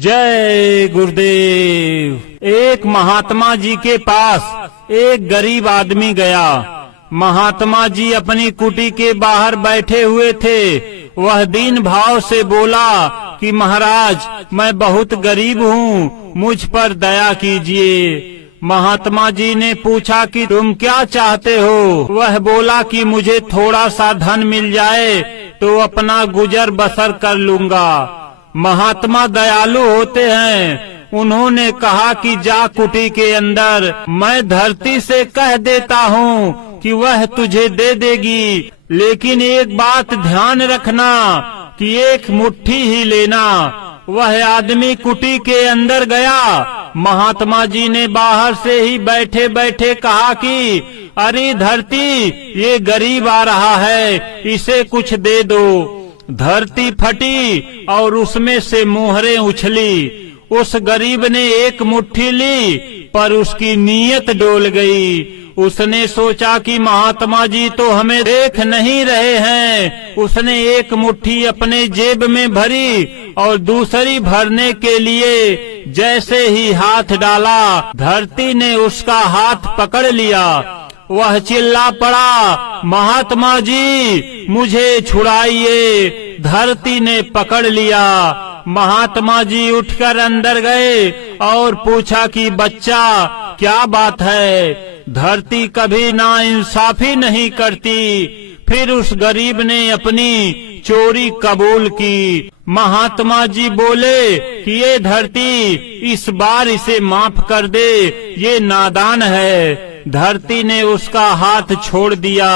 जय गुरुदेव। एक महात्मा जी के पास एक गरीब आदमी गया। महात्मा जी अपनी कुटी के बाहर बैठे हुए थे। वह दीन भाव से बोला कि महाराज, मैं बहुत गरीब हूँ, मुझ पर दया कीजिए। महात्मा जी ने पूछा कि तुम क्या चाहते हो? वह बोला कि मुझे थोड़ा सा धन मिल जाए तो अपना गुजर बसर कर लूंगा। महात्मा दयालु होते हैं। उन्होंने कहा कि जा कुटी के अंदर, मैं धरती से कह देता हूँ कि वह तुझे दे देगी, लेकिन एक बात ध्यान रखना कि एक मुट्ठी ही लेना। वह आदमी कुटी के अंदर गया। महात्मा जी ने बाहर से ही बैठे बैठे कहा कि अरे धरती, ये गरीब आ रहा है, इसे कुछ दे दो। धरती फटी और उसमें से मोहरें उछली। उस गरीब ने एक मुट्ठी ली, पर उसकी नीयत डोल गई। उसने सोचा कि महात्मा जी तो हमें देख नहीं रहे हैं। उसने एक मुट्ठी अपने जेब में भरी और दूसरी भरने के लिए जैसे ही हाथ डाला, धरती ने उसका हाथ पकड़ लिया। वह चिल्ला पड़ा, महात्मा जी मुझे छुड़ाइए। धरती ने पकड़ लिया। महात्मा जी उठकर अंदर गए और पूछा कि बच्चा, क्या बात है? धरती कभी नाइंसाफी नहीं करती। फिर उस गरीब ने अपनी चोरी कबूल की। महात्मा जी बोले कि ये धरती, इस बार इसे माफ कर दे, ये नादान है। धरती ने उसका हाथ छोड़ दिया।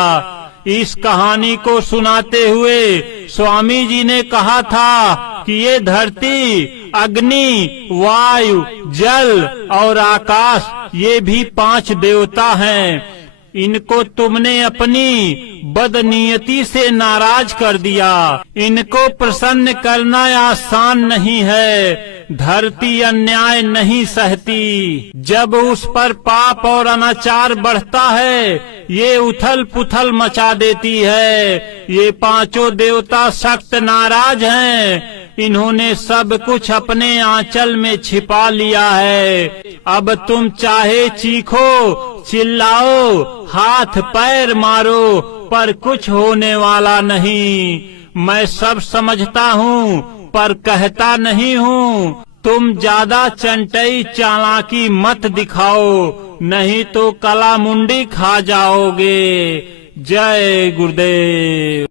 इस कहानी को सुनाते हुए स्वामी जी ने कहा था कि ये धरती, अग्नि, वायु, जल और आकाश, ये भी 5 देवता हैं। इनको तुमने अपनी बदनीयती से नाराज कर दिया। इनको प्रसन्न करना आसान नहीं है। धरती अन्याय नहीं सहती। जब उस पर पाप और अनाचार बढ़ता है, ये उथल पुथल मचा देती है। ये 5 देवता सख्त नाराज हैं। इन्होंने सब कुछ अपने आंचल में छिपा लिया है। अब तुम चाहे चीखो, चिल्लाओ, हाथ पैर मारो, पर कुछ होने वाला नहीं। मैं सब समझता हूँ, पर कहता नहीं हूँ। तुम ज्यादा चंटई चालाकी मत दिखाओ, नहीं तो कला मुंडी खा जाओगे। जय गुरुदेव।